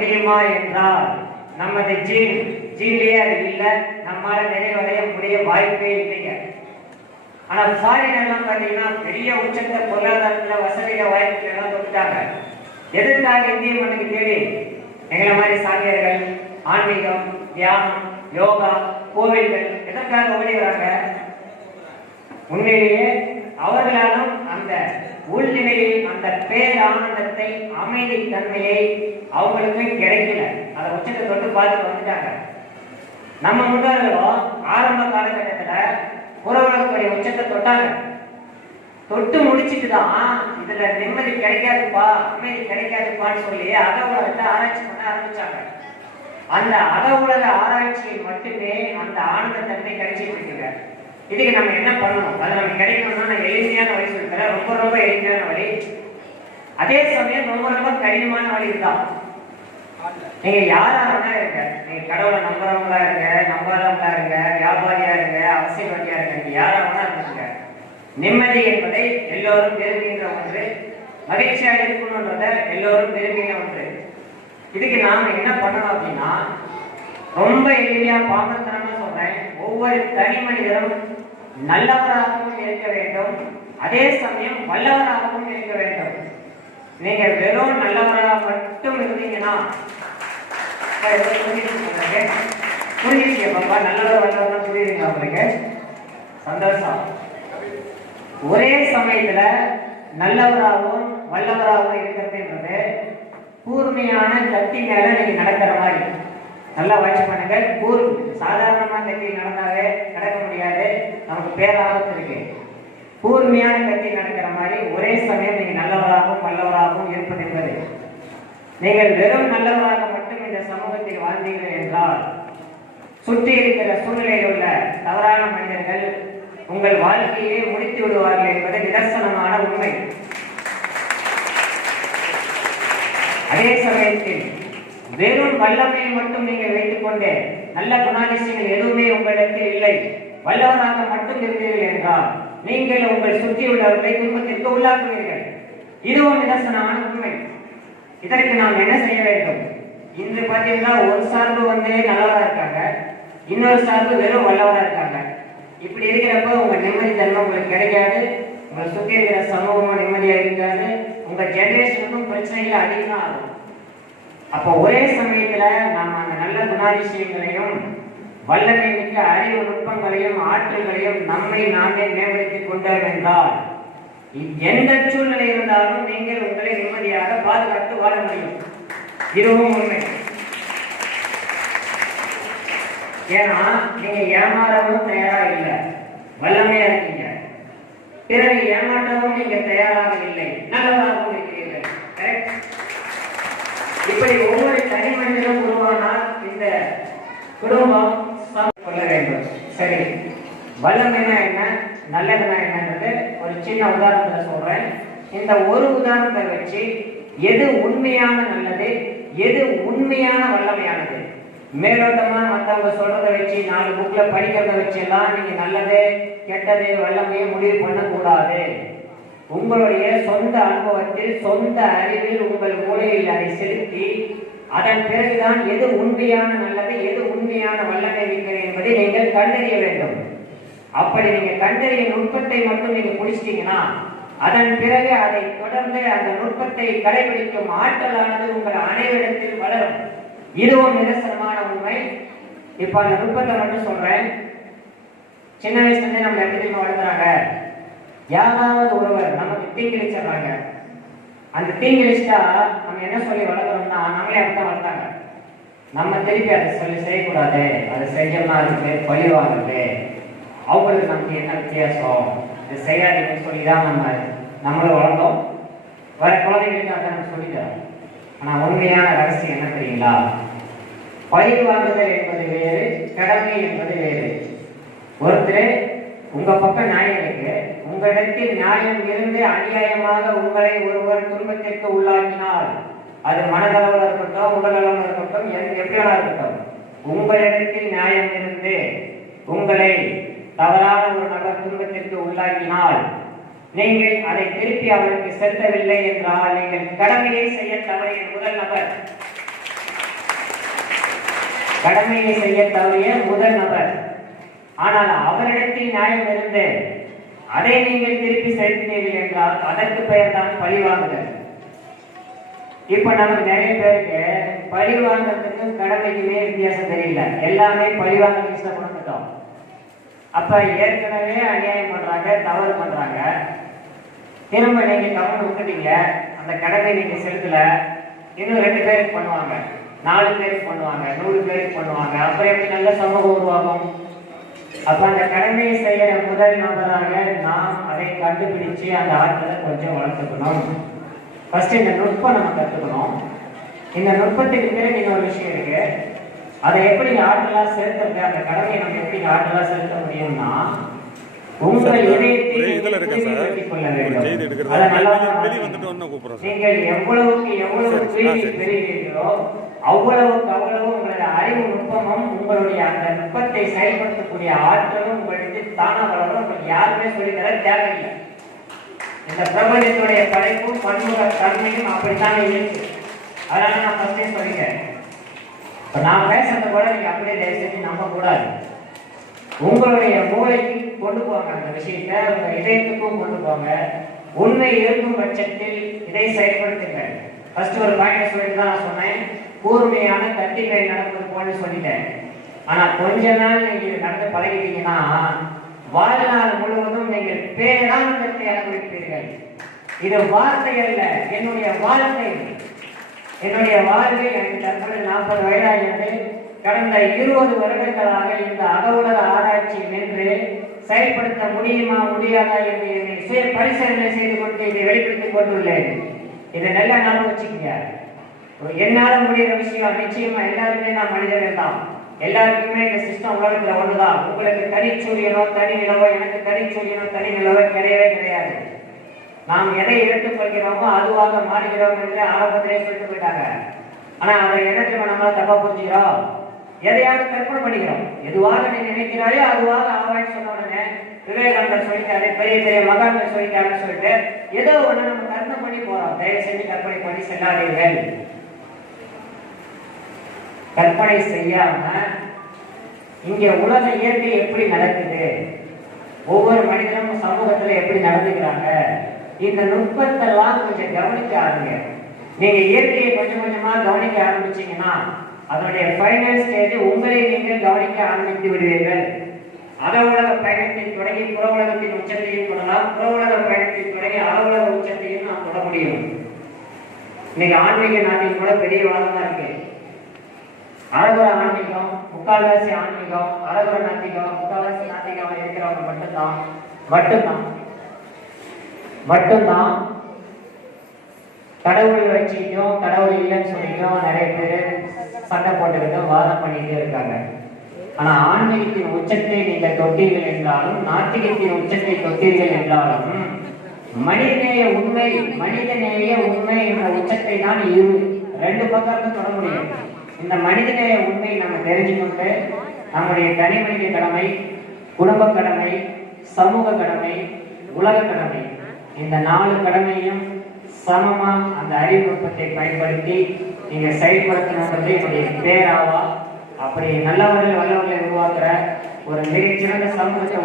முடியுமா என்றால் நமது ஜீன்லயே அது இல்லை, நம்மால நிறைவடைய முடிய வாய்ப்பே இல்லைங்க. ஆனா ஃபாரின் எல்லாம் பாத்தீங்கன்னா பெரிய உச்சத்தை பொருளாதாரத்துல வசதியில வாய்ப்புகள் எல்லாம் தொட்டுட்டாங்க. எதற்காக இந்திய மண்ணுக்கு தேடி எங்களை மாதிரி சாமியார்கள் ஆன்மீகம், தியானம், யோகா, கோவில்கள் எதற்காக ஓடி வராங்க? உண்மையிலேயே அவர்களாலும் அந்த உள்நிலையில் அந்த பேரானந்தத்தை, அமைதி தன்மையை அவங்களுக்கு கிடைக்கல. அதை உச்சத்தை தொட்டு பார்த்து வந்துட்டாங்க. நம்ம முன்னோர்களும் ஆரம்ப காலகட்டத்துல புறவுலகத்துடைய உச்சத்தை தொட்டாங்க. தொட்டு முடிச்சுட்டுதான் இதுல நிம்மதி கிடைக்காதுப்பா, அமைதி கிடைக்காதுப்பான்னு சொல்லி அக உலகத்தை ஆராய்ச்சி பண்ண ஆரம்பிச்சாங்க. அந்த அக உலக ஆராய்ச்சியில் மட்டுமே அந்த ஆனந்த தன்மை கிடைச்சிட்டு இருக்குங்க. இதுக்கு நம்ம என்ன பண்ணணும்? அது நமக்கு கிடைக்கணும்னா நான் எளிமையான வழி சொல்லித்தரேன். ரொம்ப ரொம்ப எளிமையான வழி, அதே சமயம் ரொம்ப ரொம்ப கடினமான வழி தான். நீங்க யாரா வேணா இருங்க, நீங்க கடவுளை நம்புறவங்களா இருங்க, நம்பாதவங்களா இருங்க, வியாபாரியா இருங்க, அவசியவாதியா இருங்க, நீங்க யாரா வேணா இருந்துங்க. நிம்மதி என்பதை எல்லோரும் விரும்புகின்ற ஒன்று, மகிழ்ச்சியா இருக்கணும்ன்றத எல்லோரும் விரும்புகிற ஒன்று. இதுக்கு நாம என்ன பண்ணணும் அப்படின்னா, ரொம்ப எளிமையா பாமரத்தனமா சொல்றேன், ஒவ்வொரு தனி மனிதரும் நல்லவராகவும் இருக்க வேண்டும், அதே சமயம் வல்லவராகவும் இருக்க வேண்டும். நீங்க வெறும் நல்லவராக மட்டும் இருந்தீங்கன்னா புரியுது பாப்பா, நல்லவர் வல்லவர் புரியுதுங்க உங்களுக்கு? சந்தோஷம். ஒரே சமயத்துல நல்லவராகவும் வல்லவராகவும் இருக்கிறதுன்றது கூர்மையான கத்தி மேல நீங்க நடக்கிற மாதிரி. நல்லா வாட்சி பண்ணுங்க. சாதாரணமா கத்தி நடந்தாவே நடக்க முடியாது, நமக்கு பேராபத்து இருக்கு. கூர்மையான கத்தி நடக்கிற மாதிரி ஒரே சமயம் நீங்க நல்லவராகவும் வல்லவராகவும் இருப்பது என்பது. நீங்கள் வெறும் நல்லவராக மட்டும் இந்த சமூகத்தில் வாழ்ந்தீர்கள் என்றால் சுற்றி இருக்கிற சூழ்நிலையில் உள்ள தவறான மனிதர்கள் உங்கள் வாழ்க்கையை முடித்து விடுவார்கள் என்பது நிதர்சனமான உண்மை. அதே சமயத்தில் வெறும் வல்லமையை மட்டும் நீங்கள் வைத்துக் கொண்டு நல்ல குணாதிசயங்கள் எதுவுமே உங்களிடத்தில் இல்லை, வல்லவராக மட்டும் இருந்தீர்கள் என்றால் நீங்கள் உங்கள் சுற்றி உள்ளவர்களை குடும்பத்திற்கு உள்ளாக்குவீர்கள். இதுவும் நிதர்சனமான உண்மை. இதற்கு நாம் என்ன செய்ய வேண்டும்? இன்று பார்த்தீங்கன்னா ஒரு சார்பு நல்லவரா இருக்காங்க, இன்னொரு சார்பு வெறும் வல்லவரா இருக்காங்க. இப்படி இருக்கிறப்ப உங்க நிம்மதி தன்மை உங்களுக்கு கிடைக்காது, உங்களை சுற்றி இருக்கிற சமூகமும் நிம்மதியா இருக்காது, உங்க ஜெனரேஷனுக்கும் பிரச்சனைகள் அதிகமாக ஆகும். அப்போ ஒரே சமயத்துல நாம் அந்த நல்ல குணாதிசயங்களையும் வல்லமை மிக்க அறிவு நுட்பங்களையும் ஆற்றல்களையும் நம்மை நாமே மேம்படுத்திக் கொண்டோம் என்றால் எந்த சூழ்நிலை இருந்தாலும் நீங்கள் உங்களை நிம்மதியாக பாதுகாத்து வாழ முடியும். இதுவும் உண்மை. ஏன்னா நீங்க ஏமாறவும் தயாரா இல்லை, வல்லமையா இருக்கீங்க. பிறகு ஏமாற்றவும் நீங்க தயாராக இல்லை, நல்லவராகவும் இருக்கிறீர்கள். கரெக்ட்? இப்படி ஒவ்வொரு தனி மனிதனும் உருவானால் இந்த குடும்பம் கொள்ள வேண்டும். சரி, வல்லமைனா என்ன, நல்லதுனா என்னன்றது ஒரு சின்ன உதாரணத்துல சொல்றேன். இந்த ஒரு உதாரணத்தை வச்சு எது உண்மையான நல்லது, எது உண்மையான வல்லமையானது, மேலோட்டமா மற்றவங்க சொல்றதை வச்சு 4 புக்ல படிக்கிறத வச்சு எல்லாம் நீங்க நல்லது கெட்டது வல்லமையை முடிவு பண்ணக்கூடாது. உங்களுடைய சொந்த அனுபவத்தில் சொந்த அறிவில் உங்கள் மூளையில் அதை செலுத்தி அதன் பிறகுதான் எது உண்மையான நல்லது, எது உண்மையான வல்லமை இருக்கிறது என்பதை நீங்கள் கண்டறிய வேண்டும். அப்படி நீங்க கண்டறிய நுட்பத்தை மட்டும் நீங்க முடிச்சிட்டீங்கன்னா அதன் பிறகு அதை தொடர்ந்து அந்த நுட்பத்தை கடைபிடிக்கும் ஆற்றலானது உங்கள் அனைவரிடத்தில் வளரும். இதுவும் நிதர்சனமான உண்மை. இப்ப அந்த நுட்பத்தை மட்டும் சொல்றேன். சின்ன வயசுல இருந்தே நம்ம எப்படி வளர்க்குறாங்க, யாராவது ஒருவர் நமக்கு தீங்கிழிச்சிடுறாங்க. அந்த தீங்கிழிச்சா நம்ம என்ன சொல்லி வளர்க்குறோம்னா, நம்மளே அப்படித்தான் வளர்த்தாங்க. நம்ம திருப்பி அதை செய்யக்கூடாது, அதை செஞ்சோம்னா இருக்கு பழி வாங்குறது, அவங்களுக்கு நமக்கு என்ன வித்தியாசம், இது செய்யாதீங்கன்னு சொல்லிதான் நம்மளும் வளர்ந்தோம். வர குழந்தைங்களுக்கு அதை நம்ம சொல்லித்தரோம். ஆனா உண்மையான ரகசியம் என்ன தெரியுங்களா? பழி வாங்குதல் என்பது வேறு, கடமை என்பது வேறு. ஒருத்தர் உங்க பக்கம் நியாயம் இருக்கு, உங்களிடத்தில் நியாயம் இருந்து அநியாயமாக உங்களை ஒருவர் துன்பத்திற்கு உள்ளாக்கினால், அது மனதளவில் இருக்கட்டும் உடல் அளவில் இருக்கட்டும் எப்படியா இருக்கட்டும், உங்களிடத்தில் நியாயம் இருந்து உங்களை தவறான ஒரு நபர் துன்பத்திற்கு உள்ளாக்கினால் நீங்கள் அதை திருப்பி அவருக்கு செலுத்தவில்லை என்றால் நீங்கள் கடமையை செய்ய தவறிய முதல் நபர். கடமையை செய்ய தவறிய முதல் நபர். ஆனால் அவரிடத்தில் நியாயம் இருந்து அதை நீங்கள் திருப்பி செலுத்தினீர்கள் என்றால் அதற்கு பெயர் தான் பழிவாங்குதல். இப்ப நமக்கு நிறைய பேருக்கு பழி வாங்குறதுக்கும் கடமைக்குமே வித்தியாசம் தெரியல. எல்லாமே பழி வாங்க கொடுத்துட்டோம். அப்ப ஏற்கனவே அநியாயம் பண்றாங்க, தவறு பண்றாங்க. திரும்ப நீங்க கவனம் விட்டுட்டீங்க, அந்த கடமை நீங்க செலுத்தல. இன்னும் 2 பேருக்கு பண்ணுவாங்க, 4 பேருக்கு பண்ணுவாங்க, 100 பேருக்கு பண்ணுவாங்க. அப்புறம் எப்படி நல்ல சமூகம் உருவாகும்? அப்ப அந்த கடமையை செய்யற முதல் நபராக நாம் அதை கண்டுபிடிச்சு அந்த ஆற்றலை கொஞ்சம் வளர்த்துக்கணும். ஃபர்ஸ்ட் இந்த நுட்பம் நம்ம கற்றுக்கணும். இந்த நுட்பத்துக்கு பிறகு இன்னொரு விஷயம் இருக்கு. அதை எப்படி ஆற்றலா செலுத்துறது, அந்த கடமையை நம்ம எப்படி ஆற்றலா செலுத்த முடியும்னா உங்கள் நீங்கள் எவ்வளவுக்கு எவ்வளவு பெறுகிறீர்களோ அவ்வளவுக்கு அவ்வளவு உங்களது அறிவு நுட்பமும் உங்களுடைய அந்த நுட்பத்தை செயல்படுத்தக்கூடிய ஆற்றலும் உங்களுக்கு தானா வளரும். உங்களுக்கு யாருமே சொல்லித்தர தேவையில்லை. இந்த பிரபஞ்சத்துடைய படைப்பும் பன்முக தன்மையும் அப்படித்தானே இருக்கு. அதனால நான் ஃபர்ஸ்டே சொல்லிட்டேன். இப்ப நான் பேசுறத கூட நீங்க அப்படியே தயவு செஞ்சு நம்ப கூடாது. உங்களுடைய மூளைக்கு கொண்டு போங்க அந்த விஷயத்தை, உங்க இதயத்துக்கும் கொண்டு போங்க. உண்மை இருக்கும் பட்சத்தில் இதை செயல்படுத்துங்க. ஃபர்ஸ்ட் ஒரு பாயிண்ட் சொல்லிட்டு தான் நான் சொன்னேன், கூர்மையான கத்திகை நடப்பது போல சொல்லிட்டேன். ஆனா கொஞ்ச நாள் நீங்க நடந்து பழகிட்டீங்கன்னா வாழ்நாள் முழுவதும் நீங்கள் பேரானந்தத்தை அனுபவிப்பீர்கள். இது வார்த்தை அல்ல, என்னுடைய வாழ்க்கை. என்னுடைய வாழ்க்கை எனக்கு தற்போது 40 வயதாகிறது. கடந்த 20 வருடங்களாக இந்த அகவுலக ஆராய்ச்சி நின்று செயல்படுத்த முடியுமா முடியாதா என்று என்னை சுய பரிசீலனை செய்து கொண்டு இதை வெளிப்படுத்திக் கொண்டுள்ளேன். இதை நல்லா ஞாபகம் வச்சுக்கோங்க. என்னால முடிகிற விஷயம் நிச்சயமா எல்லாருமே நான் மனிதர்கள் தான். எல்லாருக்குமே இந்த சிஸ்டம் உலகத்துல ஒண்ணுதான். உங்களுக்கு தனி சூரியனோ தனி நிலவோ, எனக்கு தனி சூரியனோ தனி நிலவோ கிடையவே கிடையாது. நாம் எதை எடுத்துக்கொள்கிறோமோ அதுவாக மாறுகிறோம் என்று ஆரம்பத்திலே சொல்லிட்டு போயிட்டாங்க. ஆனா அதை எதற்கு நம்மளால தப்பா புரிஞ்சுக்கிறோம்? எதையாவது கற்பனை பண்ணிக்கிறோம். எதுவாக நீ நினைக்கிறாயோ அதுவாக ஆவாய்ச்சி சொன்ன உடனே விவேகானந்தர் சொல்லிட்டாரு, பெரிய பெரிய மகான்கள் சொல்லிட்டாருன்னு சொல்லிட்டு ஏதோ ஒண்ணு நம்ம கற்பனை பண்ணி போறோம். தயவு செஞ்சு கற்பனை பண்ணி செல்லாதீர்கள். கற்பனை செய்யாம இங்க உலக இயற்கை எப்படி நடக்குது, ஒவ்வொரு மனிதனும் சமூகத்துல எப்படி நடந்துக்கிறாங்க, இந்த நுட்பத்தெல்லாம் கொஞ்சம் கவனிக்க ஆரம்பிங்க. நீங்க இயற்கையை கொஞ்சம் கொஞ்சமா கவனிக்க ஆரம்பிச்சீங்கன்னா அதனுடைய ஃபைனல் ஸ்டேஜ் உங்களை நீங்கள் கவனிக்க ஆரம்பித்து விடுவீர்கள். அக உலக பயணத்தில் தொடங்கி புற உலகத்தின் உச்சத்தையும் தொடரலாம். புற உலக பயணத்தில் தொடங்கி அக உலக உச்சத்தையும் நாம் தொட முடியும். இன்னைக்கு ஆன்மீக நாட்டில் கூட பெரிய வாதமா இருக்கு. அரகுர ஆன்மீகம், முக்கால்வாசி ஆன்மீகம், அரகுர நாத்திகம், முக்கால்வாசி நாத்திகம் இருக்கிறவங்க மட்டும்தான் கடவுள் வச்சுக்கிட்டோம், கடவுள் இல்லைன்னு சொல்லிட்டோம் நிறைய பேர் சண்டை போட்டுக்கிட்டோம், வாதம் பண்ணிட்டே இருக்காங்க. ஆனா ஆன்மீகத்தின் உச்சத்தை நீங்கள் தொட்டீர்கள் என்றாலும், நாத்திகத்தின் உச்சத்தை தொட்டீர்கள் என்றாலும், மனிதநேய உண்மை என்ற உச்சத்தை தான் 2 பக்கத்தும் தொட முடியும். இந்த மனிதநேய உண்மை நம்ம தெரிஞ்சுக்கொண்டு நம்முடைய தனி மனித கடமை, குடும்ப கடமை, சமூக கடமை, உலக கடமை, இந்த 4 கடமையும் சமமா அந்த அறிவுநுட்பத்தை பயன்படுத்தி நீங்க செயல்படுத்தணுன்றது என்னுடைய பேராவா. அப்படி நல்லவர்கள் வல்லவர்களை உருவாக்குற ஒரு மிகச்சிறந்த சமூகத்தை